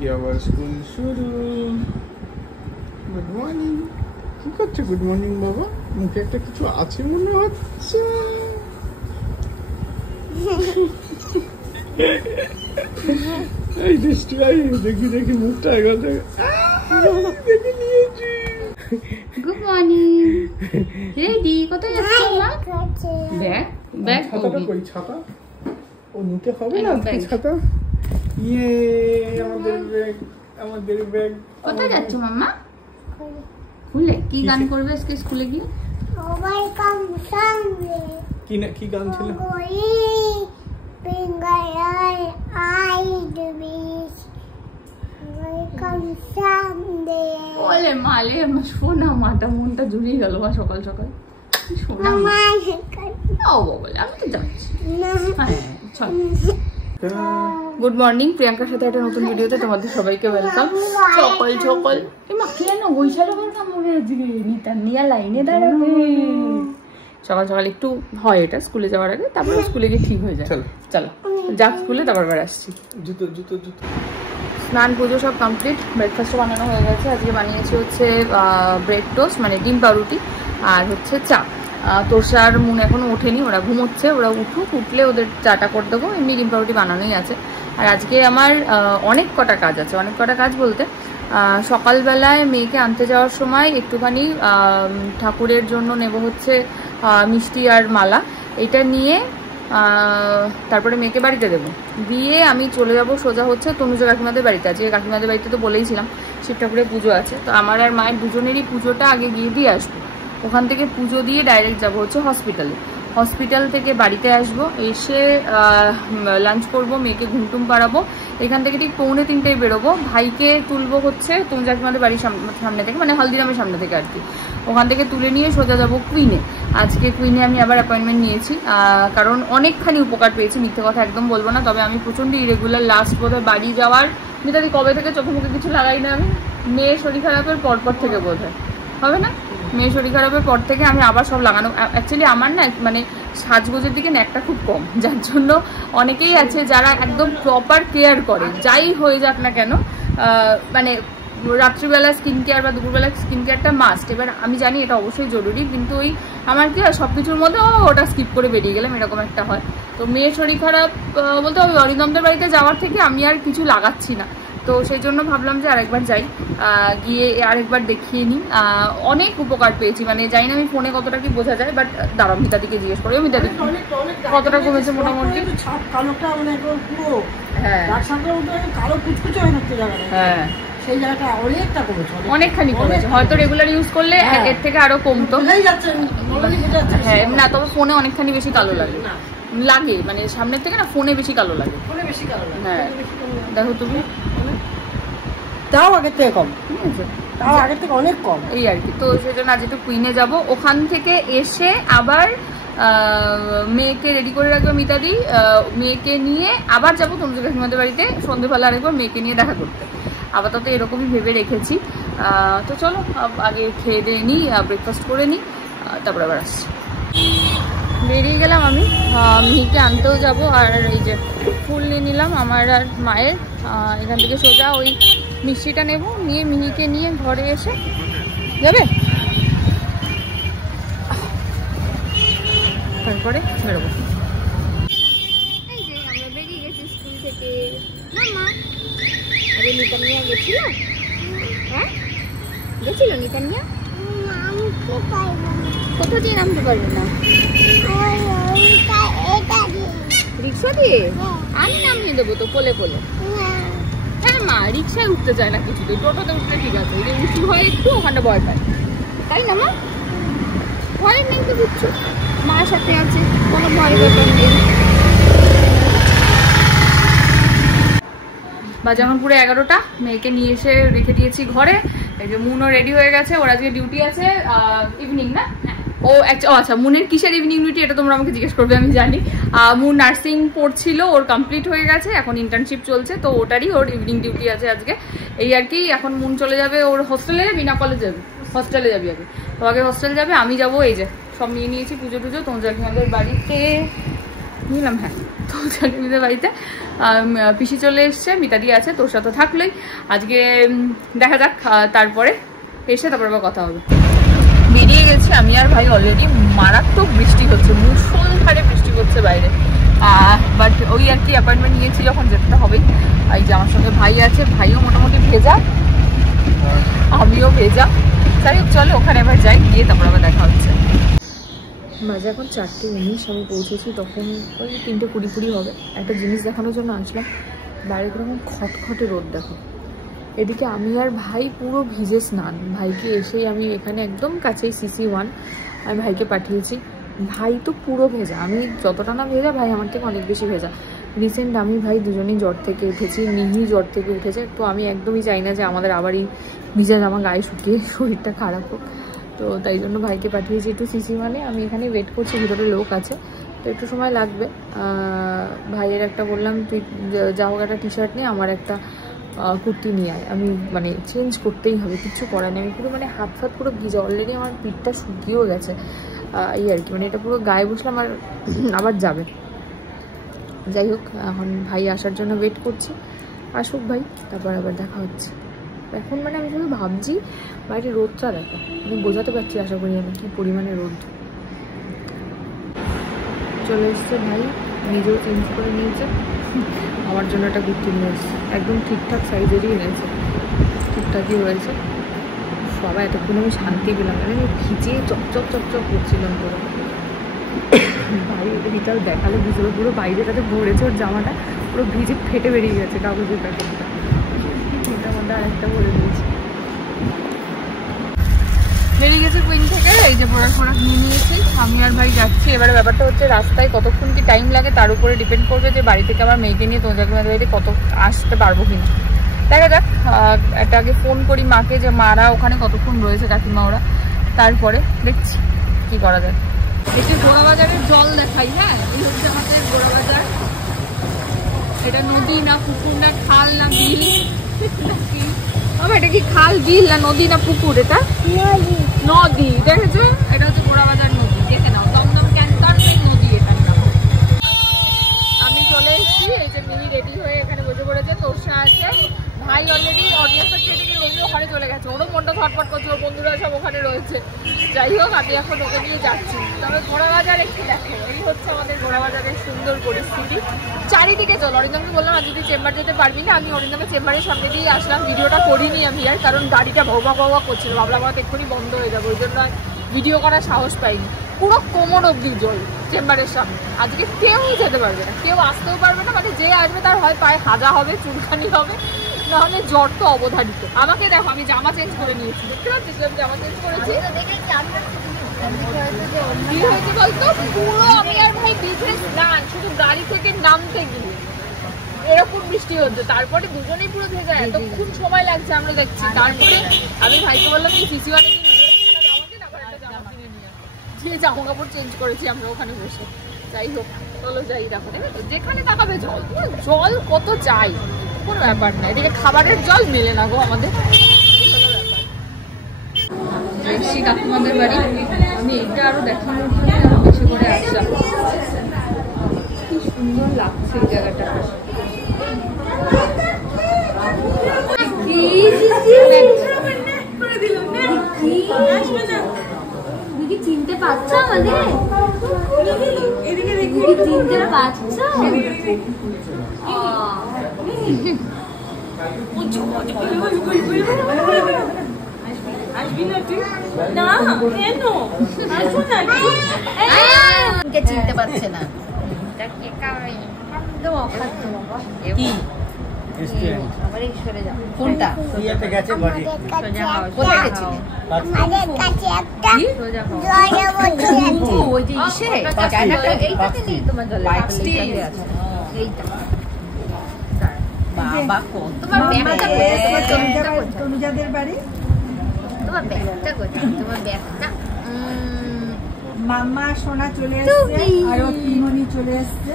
থেকে আবার স্কুল শুরু। Good morning. কি করছো? গুড মর্নিং বাবা। মুখে একটা কিছু আছে মনে হচ্ছে। এই দৃষ্টি ভাই, দেখি দেখি মুখটা একবার দেখে নিয়েছি। Good morning. রেডি? কোথায় যাচ্ছ মা? ব্যাগ ব্যাগ ছাতাটা কই? ছাতা ও নিতে হবে না ছাতা। ইয়ে আমাদের ব্যাগ, আমাদের ব্যাগ। কোথায় যাচ্ছ মাম্মা? স্কুলে। কি গান করবে আজকে স্কুলে গিয়ে? কি না কি গান ছিল? ওলে মালে আমার সোনা মাটা, মনটা জুড়িয়ে গেল মা সকাল সকাল। সোনা মা বলে আমি তো যাচ্ছি। গুড মর্নিং, প্রিয়াঙ্কার সাথে একটা নতুন ভিডিওতে তোমাদের সবাইকে ওয়েলকাম। সকাল সকাল মা কেন বৈশাখ কামড়ে আজকে নিতানিয়া লাইনে দাঁড়াবে। সকাল সকাল একটু হয় এটা স্কুলে যাওয়ার আগে, তারপরে স্কুলে গিয়ে ঠিক হয়ে যায়। চলো যাক স্কুলে, তারপর আবার আসছি। জুতো জুতো জুতো। স্নান পুজো সব কমপ্লিট, ব্রেকফাস্টও বানানো হয়ে গেছে। আজকে বানিয়েছি হচ্ছে ব্রেড টোস্ট মানে ডিম পাউরুটি, আর হচ্ছে চা। তোষার মুন এখনো ওঠেনি, ওরা ঘুমোচ্ছে। ওরা উঠলে ওদের চাটা করে দেবো। এমনি ডিম পাউরুটি বানানোই আছে। আর আজকে আমার অনেক কটা কাজ আছে। অনেক কটা কাজ বলতে সকালবেলায় মেয়েকে আনতে যাওয়ার সময় একটুখানি ঠাকুরের জন্য নেব হচ্ছে মিষ্টি আর মালা। এটা নিয়ে তারপরে মেয়েকে বাড়িতে দেবো, দিয়ে আমি চলে যাব সোজা হচ্ছে তনুজা কাকিমাদের বাড়িতে। আজকে কাকিমাদের বাড়িতে তো বলেইছিলাম শিব ঠাকুরের পুজো আছে, তো আমার আর মায়ের দুজনেরই পুজোটা আগে গিয়ে দিয়ে আসবো। ওখান থেকে পুজো দিয়ে ডাইরেক্ট যাব হচ্ছে হসপিটালে। হসপিটাল থেকে বাড়িতে আসবো, এসে লাঞ্চ করবো, মেয়েকে ঘুমটুম পাড়াবো। এখান থেকে ঠিক 2:45 বেরোবো। ভাইকে তুলবো হচ্ছে তনুজা কাকিমাদের বাড়ির সামনে থেকে, মানে হলদিরামের সামনে থেকে আর কি। ওখান থেকে তুলে নিয়ে সোজা যাবো কুইনে। আজকে কুইনে আমি আবার অ্যাপয়েন্টমেন্ট নিয়েছি, কারণ অনেকখানি উপকার পেয়েছি, মিথ্যে কথা একদম বলবো না। তবে আমি প্রচণ্ড ইরেগুলার। লাস্ট বোধহয় বাড়ি যাওয়ার মিতাদি কবে থেকে চোখে মুখে কিছু লাগাই না আমি, মেয়ের শরীর খারাপের পরপর থেকে বোধহয় হবে না, মেয়ের শরীর খারাপের পর থেকে আমি আবার সব লাগানো। অ্যাকচুয়ালি আমার না মানে সাজগোজের দিকে ন্যাকটা খুব কম, যার জন্য অনেকেই আছে যারা একদম প্রপার কেয়ার করে, যাই হয়ে যাক না কেন। মানে রাত্রিবেলা স্কিন কেয়ার বা দুপুরবেলা স্কিন কেয়ারটা মাস্ট। এবার আমি জানি এটা অবশ্যই জরুরি, কিন্তু ওই আমার কি হয় সব কিছুর মধ্যে ওটা স্কিপ করে বেরিয়ে গেলাম, এরকম একটা হয়। তো মেয়ের শরীর খারাপ বলতে ওই অরিন্দমদের বাড়িতে যাওয়ার থেকে আমি আর কিছু লাগাচ্ছি না, তো সেই জন্য ভাবলাম যে আরেকবার যাই, গিয়ে আরেকবার দেখিয়ে নিই। অনেক উপকার পেয়েছি, মানে জানি না আমি ফোনে কতটা কি বোঝা যায়, বাট দাঁড়াও মিতাদিকে জিজ্ঞেস করি। মিতাদি কতটা কমেছে মোটামুটি? হ্যাঁ সেই জায়গাটা অনেকটা কমেছে, অনেকখানি কমেছে। হয়তো রেগুলার ইউজ করলে এর থেকে আরো কমতো। হ্যাঁ না, তবে ফোনে অনেকখানি বেশি কালো লাগে, মানে সামনের থেকে না ফোনে বেশি কালো লাগে। হ্যাঁ দেখো তুমি, তাও আগের থেকে কম, তাও আগের থেকে অনেক কম এই আর কি। তো সেই জন্য আজ একটু কুইনে যাবো। ওখান থেকে এসে আবার মেয়েকে রেডি করে রাখবে মিতাদি, মেয়েকে নিয়ে আবার যাবো তনুজা কাকিমাদের বাড়িতে সন্ধ্যেবেলা আরেকবার মেয়েকে নিয়ে দেখা করতে। আপাতত এরকমই ভেবে রেখেছি। তো চলো আগে খেয়ে দিয়ে নিই, ব্রেকফাস্ট করে নিই, তারপর আবার আসছি। বেরিয়ে গেলাম আমি, মিহিকে আনতেও যাব। আর এই যে ফুল নিয়ে নিলাম আমার আর মায়ের। এখান থেকে সোজা ওই মিষ্টিটা নেব, নিয়ে মিহিকে নিয়ে ঘরে এসে যাবে, তারপরে বেরোবো। এই যে আমরা বেরিয়ে গেছি স্কুল থেকে। মামা আরে নিতানিয়া গেছিল? হ্যাঁ গেছিল নিতানিয়া? কোথা দিয়ে নামতে পারবে না? রিক্সা দিয়ে? আমি নামিয়ে দেবো তো কোলে কোলে। হ্যাঁ মা রিক্সায় উঠতে চায় না কিছুতে, টোটোতে উঠলে ঠিক আছে, ওই যে উঁচু হয় একটু ওখানটা ভয় পায়, তাই না মা? ভয় নেই তো, বুঝছো মার সাথে আছে, কোনো ভয় ব্যাপার নেই। বা যখন পুরো 11টা, মেয়েকে নিয়ে এসে রেখে দিয়েছি ঘরে। এই যে মুনও রেডি হয়ে গেছে, ওর আজকে ডিউটি আছে ইভিনিং না? ও আচ্ছা, মুনের কিসের ইভিনিং ডিউটি এটা তোমরা আমাকে জিজ্ঞেস করবে, আমি জানি। মুন নার্সিং পড়ছিল, ওর কমপ্লিট হয়ে গেছে, এখন ইন্টার্নশিপ চলছে, তো ওটারই ওর ইভিনিং ডিউটি আছে আজকে, এই আর কি। এখন মুন চলে যাবে ওর হোস্টেলে, বিনা কলেজ যাবে, হস্টেলে যাবি আগে, তো আগে হোস্টেল যাবে, আমি যাবো। এই যে সব নিয়ে নিয়েছি পুজো টুজো, তনুজা কাকিমাদের বাড়িতে নিলাম। হ্যাঁ তনুজা কাকিমাদের বাড়িতে পিসি চলে এসছে, মিতাদি আছে, তোর সাথে থাকলেই আজকে দেখা যাক, তারপরে এসে তারপরে আবার কথা হবে। বেরিয়ে গেছি আমি আর ভাই অলরেডি। মারাত্মক বৃষ্টি হচ্ছে, মুষলধারে বৃষ্টি হচ্ছে বাইরে, বাট ওই আর কি অ্যাপয়েন্টমেন্ট নিয়েছি যখন যেতে তো হবেই। এই যে আমার সঙ্গে ভাই আছে, ভাইও মোটামুটি ভেজা, আমিও ভেজা। তাই চলো ওখানে এবার যাই, গিয়ে তারপর আবার দেখা হচ্ছে। বাজে এখন 4:19, আমি পৌঁছেছি তখন ওই 3:20 হবে। একটা জিনিস দেখানোর জন্য আসলাম, বাইরে কিরকম খটখটে রোদ দেখো। এদিকে আমি আর ভাই পুরো ভিজে স্নান। ভাইকে এসেই আমি এখানে একদম কাছেই CC1 আমি ভাইকে পাঠিয়েছি। ভাই তো পুরো ভেজা, আমি যতটা না ভেজা ভাই আমার থেকে অনেক বেশি ভেজা। রিসেন্ট আমি ভাই দুজনেই জ্বর থেকে উঠেছি, মিহি জ্বর থেকে উঠেছে। তো আমি একদমই চাই না যে আমাদের আবার এই ভিজা জামা গায়ে শুকিয়ে শরীরটা খারাপ হোক। তো তাই জন্য ভাইকে পাঠিয়েছি একটু CC1। আমি এখানে ওয়েট করছি, ভিতরে লোক আছে তো একটু সময় লাগবে। ভাইয়ের একটা বললাম তুই যা হোক একটা টি-শার্ট নিয়ে আমার একটা কুর্তি নিয়ে আয়, আমি মানে চেঞ্জ করতেই হবে, কিছু করার নেই। আমি পুরো মানে হাত ফাত পুরো ভিজা, অলরেডি আমার পিঠটা শুকিয়েও গেছে এই আর কি, মানে এটা পুরো গায়ে বসলাম আর আবার যাবে। যাই হোক, এখন ভাই আসার জন্য ওয়েট করছি, আসুক ভাই তারপর আবার দেখা হচ্ছে। এখন মানে আমি শুধু ভাবছি বাইরে রোদটা দেখো, আমি বোঝাতে পারছি আশা করি আমি কী পরিমাণে রোদ। চলে এসছে ভাই, নিজেও চেঞ্জ করে নিয়েছে, আমার জন্য একটা কুর্তি নিয়ে এসছে, একদম ঠিকঠাক সাইজেরই এনেছে, ঠিকঠাকই হয়েছে। বাবা এতক্ষণ আমি শান্তি পেলাম, মানে ভিজে চকচক চকচক করছিলাম পুরো। ভাই ওটা বিকাল দেখালে বুঝলো পুরো বাইরে তাতে ভরেছে, ওর জামাটা পুরো ভিজে ফেটে বেরিয়ে গেছে কাগজের প্যাকেটটা, এটা আমাদের আরেকটা ভরে দিয়েছে। বেরিয়ে গেছে কুইন থেকে, এই যে প্রোডাক্ট নিয়ে নিয়েছি, আমি আর ভাই যাচ্ছি। এবারে ব্যাপারটা হচ্ছে রাস্তায় কতক্ষণ কি টাইম লাগে তার উপরে ডিপেন্ড করবে যে বাড়ি থেকে আমার মেয়েকে নিয়ে তোমাদের বাড়িতে কত আসতে পারবো কিনা। দেখা যাক, একটা আগে ফোন করি মাকে যে মারা ওখানে কতক্ষণ রয়েছে, কাকিমা ওরা, তারপরে দেখছি কি করা যায়। এসে গোড়া বাজারের জল দেখাই। হ্যাঁ, এই হচ্ছে আমাদের গোড়া বাজার। এটা নদী না পুকুর না খাল না বিল নাকি? এটা কি খাল বিল না নদী না পুকুর? এটা নদী, দেখেছো? এটা হচ্ছে গোড়া বাজার নদী, দেখে নাও, দমদম ক্যান্টনমেন্ট নদী এটার নাম। আমি চলে এসেছি, এই যে মিনি রেডি হয়ে এখানে বসে পড়েছে, তোষা আছে, ভাই অলরেডি অডিয়েন্সের থেকে নেমে ওখানে চলে গেছে, ওরও মনটা ছটফট করছে, ওর বন্ধুরা সব ওখানে রয়েছে। যাই হোক, আমি এখন ওকে নিয়ে যাচ্ছি। তবে গোড়া বাজার একটু দেখো, এই হচ্ছে আমাদের গোড়া বাজারের সুন্দর পরিস্থিতি। চারিদিকে চল, অরিন্দমকে বললাম আজ যদি চেম্বার যেতে পারবি না, আমি অরিন্দমের চেম্বারের সামনে দিয়ে আসলাম, ভিডিওটা করিনি আমি আর, কারণ গাড়িটা ভৌবা ভৌবা করছিল, ভাবলাম আমার এক্ষুনি বন্ধ হয়ে যাবে, ওই জন্য ভিডিও করার সাহস পাইনি। পুরো কোমর অব্দি জল চেম্বারের সামনে, আজকে কেউ যেতে পারবে না, কেউ আসতেও পারবে না, মানে যে আসবে তার হয় পায়ে হাজা হবে, চুলখানি হবে, নাহলে জ্বর তো অবধারিত। আমাকে দেখো, আমি জামা চেঞ্জ করে নিয়েছি, দেখতে পাচ্ছিস আমি জামা চেঞ্জ করেছি। কি হয়েছে বলতো, পুরো আমি আর ভাই বিজনেস স্নান, শুধু গাড়ি থেকে নামতে গিয়ে এরকম বৃষ্টি হচ্ছে, তারপরে দুজনেই পুরো থেকে এতক্ষণ সময় লাগছে আমরা দেখছি। তারপরে আমি ভাইকে বললাম এই CC1 যে জামা কাপড় চেঞ্জ করেছি আমরা ওখানে বসে। যাই হোক, চলো যাই। দেখো যেখানে তাকাবে জল, জল কত চাই, কোনো ব্যাপার না। এদিকে খাবারের জল মেলে না গো আমাদের, এসছি কাকিমাদের বাড়ি। আমি এইটা আরো দেখানোর জন্য আরো বেশি করে আসলাম, কি সুন্দর লাগছে এই জায়গাটা। চিনতে পারছো আমাদের? চিনতে পারছো? চিনতে পারছে না, কোনটা কোথায় গেছিল? মাম্মা সোনা চলে এসছে, আর ও তিনমণি চলে এসছে,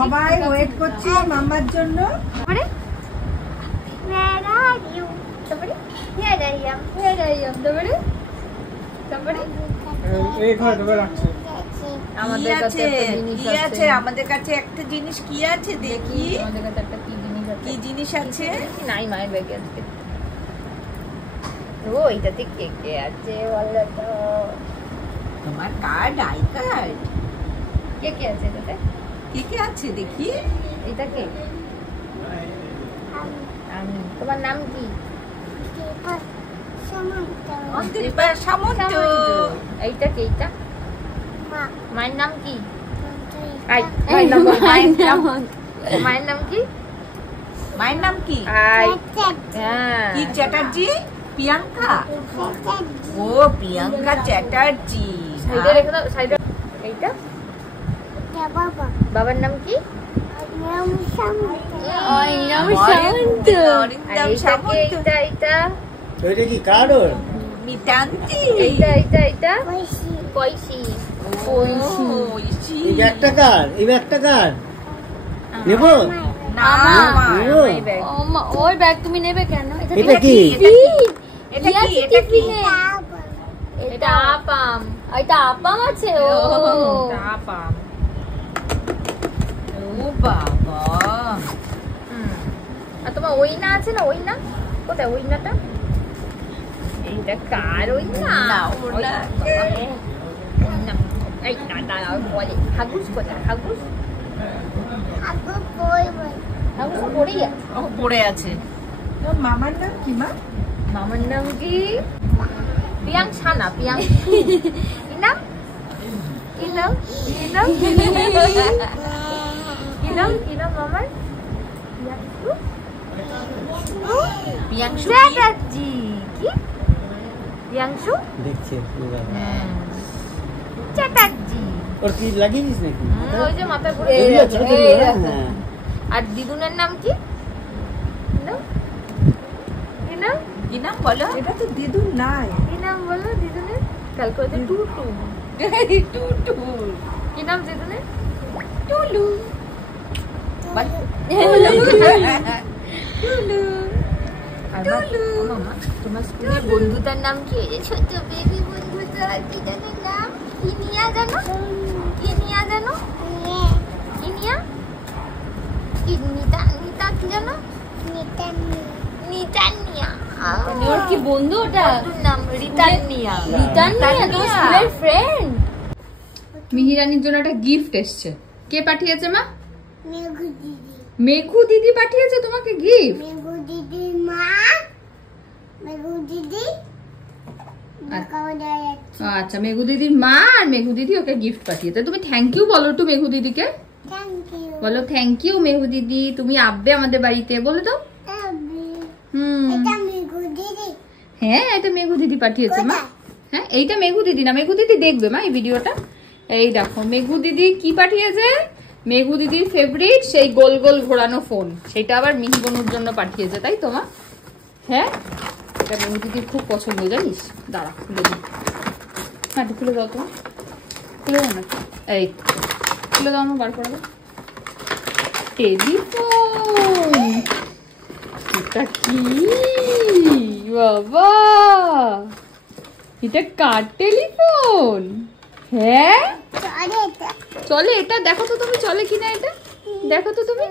সবাই ওয়েট করছে মাম্মার জন্য। আমাদের কাছে একটা জিনিস আছে। আমাদের কাছে একটা জিনিস কি আছে দেখি। আমাদের কাছে একটা কি জিনিস আছে? কি জিনিস আছে? নাই মায়ের ব্যাগে আছে। ও এটাতে কে কে আছে বলো তো? তোমার কার্ড, আই কার্ড। কে কে আছে এটাতে? কি কি আছে দেখি। এটা কে? আমি। তোমার নাম কি? অন্তরিপা সামন্ত। এইটা কে? এইটা মায়ের নাম কি? মায়ের নাম কি? মায়ের নাম কি? কি চ্যাটার্জি? প্রিয়াঙ্কা। ও প্রিয়াঙ্কা চ্যাটার্জি। সাইডে রেখে দাও, সাইডে। এইটা বাবার নাম কি? ওইটা কি কার্ড ওর? মিতান্তি। এইটা পয়সি। এই ব্যাগটা কার? এই ব্যাগটা কার? নেব না নেব? ওই ব্যাগ তুমি নেবে কেন? এটা কি? এটা কি? এটা কি? এটা আপাম। এটা আপাম আছে। ও আপাম। ও বাবা। আর তোমার ওইনা আছে না? ওইনা কোথায়? ওইনাটা এইটা কার? ওইনা ওইনা। এই না দাঁড়াও বলে। হাগুস কোথায়? হাগুস পড়েই আছে। ও পড়ে আছে। তোর মামার নাম কি মা? মামার নাম কি? প্রিয়াংশা না প্রিয়াং। কি নাম? কি নাম? কি নাম? কি নাম? কি নাম মামার? প্রিয়াংশু। চ্যাটার্জি। কি? প্রিয়াংশু দেখছে চ্যাটার্জি। ওর কি লাগিয়েছিস নাকি? ওই যে মাথায় পরে। হ্যাঁ। আর দিদুনের নাম কি? কি নাম? কি নাম বলো? এটা তো দিদুন নাই। কি নাম বলো দিদুনের? কালকে হচ্ছে টুটু। টুটু। কি নাম দিদুনের? টুলু। বল। টুলু। আর মামা তোমার স্কুলের বন্ধুটার নাম কি? ওই যে ছোট বেবি বন্ধুটা কি জানো নাম? ইনিয়া জানো? ইনিয়া জানো? ইনিয়া? নিতা নিতা কি জানো? নিতানিয়া। ওর কি বন্ধু ওটা? নাম রিতানিয়া। রিতানিয়া তোমার স্কুলের ফ্রেন্ড। মিহিরানির জন্য একটা গিফট এসেছে। কে পাঠিয়েছে মা? মেঘু দিদি পাঠিয়েছে তোমাকে গিফট। আচ্ছা মেঘু দিদির মা আর মেঘু দিদি ওকে গিফট পাঠিয়েছে। তুমি থ্যাংক ইউ বলো একটু মেঘু দিদিকে। বলো থ্যাংক ইউ মেঘু দিদি, তুমি আসবে আমাদের বাড়িতে, বলে দাও। হ্যাঁ এটা মেঘু দিদি পাঠিয়েছে মা। হ্যাঁ এইটা মেঘু দিদি না, মেঘু দিদি দেখবে মা এই ভিডিওটা। এই দেখো মেঘু দিদি কি পাঠিয়েছে। মেঘু দিদির ফেভারিট সেই গোল গোল ঘোরানো ফোন, সেটা আবার মিহি বনুর জন্য পাঠিয়েছে, তাই তো মা? হ্যাঁ এটা মেঘু দিদির খুব পছন্দ জানিস। দাঁড়া খুলে দিই। হ্যাঁ খুলে দাও তোমার, খুলে দাও না। এই খুলে দাও আমার, বার করে দাও। টেলিফোন। এটা কি বাবা? এটা কার টেলিফোন? হ্যাঁ চলে এটা, দেখো তো তুমি চলে কিনা এটা, দেখো তো তুমি।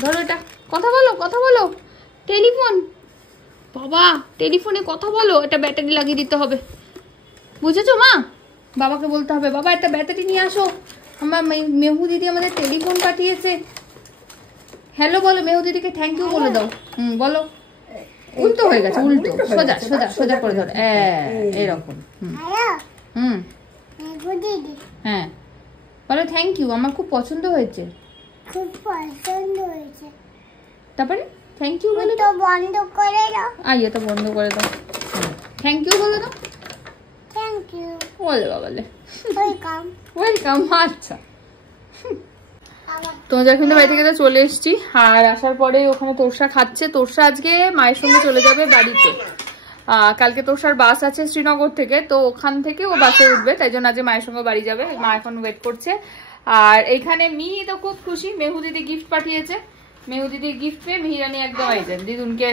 ধরো এটা, কথা বলো কথা বলো। টেলিফোন বাবা, টেলিফোনে কথা বলো। এটা ব্যাটারি লাগিয়ে দিতে হবে, বুঝেছো মা? বাবাকে বলতে হবে বাবা একটা ব্যাটারি নিয়ে আসো, আমার মেহু দিদি আমাদের টেলিফোন পাঠিয়েছে। হ্যালো বলো মেহু দিদিকে, থ্যাংক ইউ বলে দাও। বলো। উল্টো হয়ে গেছে, উল্টো। সোজা সোজা সোজা করে ধরো, এরকম। হ্যাঁ বলো থ্যাংক ইউ, আমার খুব পছন্দ হয়েছে। তারপরে থ্যাংক ইউ বলে দাও। বন্ধ করে দাও। এটা বন্ধ করে দাও। থ্যাংক ইউ বলে দাও। থ্যাংক ইউ বলে বাবালে। Welcome welcome. আচ্ছা তোমাদের কিন্তু বাড়ি থেকে চলে এসেছি, আর আসার পরে ওখানে তোরসা খাচ্ছে। তোরসা আজকে মায়ের সঙ্গে চলে যাবে বাড়িতে। কালকে তোরসার বাস আছে শ্রীনগর থেকে, তো ওখান থেকে ও বাসে উঠবে, তাই জন্য আজকে মায়ের সঙ্গে বাড়ি যাবে। মা এখন ওয়েট করছে। আর এইখানে মিহি তো খুব খুশি, মেহু দিদি গিফট পাঠিয়েছে। মেহু দিদির গিফট পেয়ে মিহিরানি একদম আইছেন দিদুনকে।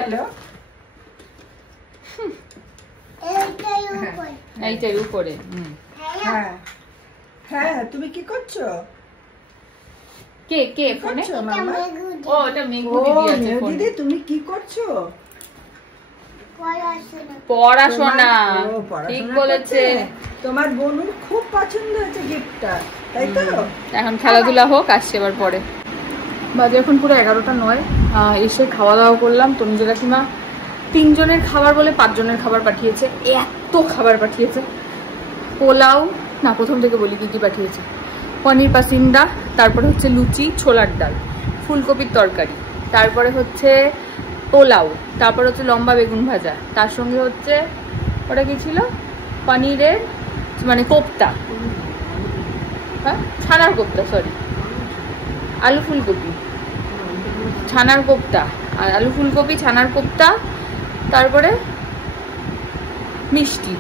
এইটার উপরে। হ্যাঁ হ্যাঁ, তুমি কি করছো? কে কে ফোনে? করছো মামা? ও ওটা মেঘু ও দিদি আছে মেয়ে ফোনে। দিদি, তুমি কি করছো? পড়াশোনা। ও, পড়াশোনা ঠিক বলেছে। করছে। তোমার বোনুর খুব পছন্দ হয়েছে গিফটটা, তাই তো? এখন খেলাধুলা হোক, আসছে এবার পরে। বাজে এখন পুরো 11টা 9। এসে খাওয়া দাওয়া করলাম। তনুজা কাকিমা 3 জনের খাবার বলে 5 জনের খাবার পাঠিয়েছে। এত খাবার পাঠিয়েছে। পোলাও না, প্রথম থেকে বলি কি কি পাঠিয়েছে। পনির পাসিন্দা, তারপরে হচ্ছে লুচি, ছোলার ডাল, ফুলকপির তরকারি, তারপরে হচ্ছে পোলাও, তারপর হচ্ছে লম্বা বেগুন ভাজা, তার সঙ্গে হচ্ছে ওটা কি ছিল, পনিরের মানে কোপ্তা, হ্যাঁ ছানার কোপ্তা, সরি আলু ফুলকপি ছানার কোপ্তা, আর আলু ফুলকপি ছানার কোপ্তা, তারপরে মিষ্টি।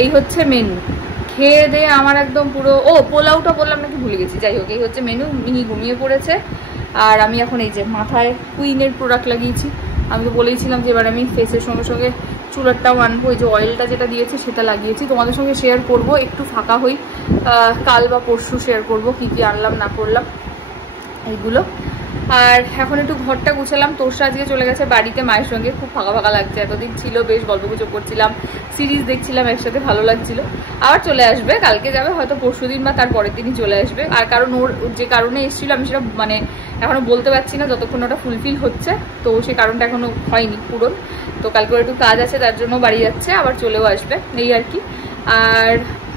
এই হচ্ছে মেনু। খেয়ে দিয়ে আমার একদম পুরো, ও পোলাওটা বললাম নাকি ভুলে গেছি, যাই হোক এই হচ্ছে মেনু। মিনি ঘুমিয়ে পড়েছে আর আমি এখন এই যে মাথায় কুইনের প্রোডাক্ট লাগিয়েছি। আমি তো বলেইছিলাম যে এবার আমি ফেসের সঙ্গে সঙ্গে চুলারটাও আনবো। এই যে অয়েলটা যেটা দিয়েছি সেটা লাগিয়েছি, তোমাদের সঙ্গে শেয়ার করব, একটু ফাঁকা হই কাল বা পরশু শেয়ার করব কি কি আনলাম না করলাম এইগুলো। আর এখন একটু ঘরটা গুছালাম। তোরসা আজকে চলে গেছে বাড়িতে মায়ের সঙ্গে, খুব ফাঁকা ফাঁকা লাগছে। এতদিন ছিল, বেশ গল্পগুজব করছিলাম, সিরিজ দেখছিলাম একসাথে, ভালো লাগছিল। আবার চলে আসবে, কালকে যাবে, হয়তো পরশুদিন বা তার পরের দিনই চলে আসবে। আর কারণ ওর যে কারণে এসেছিল আমি সেটা মানে এখনো বলতে পারছি না যতক্ষণ ওটা ফুলফিল হচ্ছে, তো সেই কারণটা এখনো হয়নি পূরণ। তো কালকে ওর একটু কাজ আছে, তার জন্য বাড়ি যাচ্ছে, আবার চলেও আসবে, এই আর কি। আর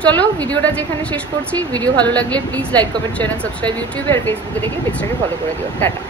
চলো ভিডিওটা যেখানে শেষ করছি। ভিডিও ভালো লাগলে please like, comment, channel subscribe, ইউটিউবে আর ফেসবুকে দেখলে পেজটাকে ফলো করে দিও। টাটা।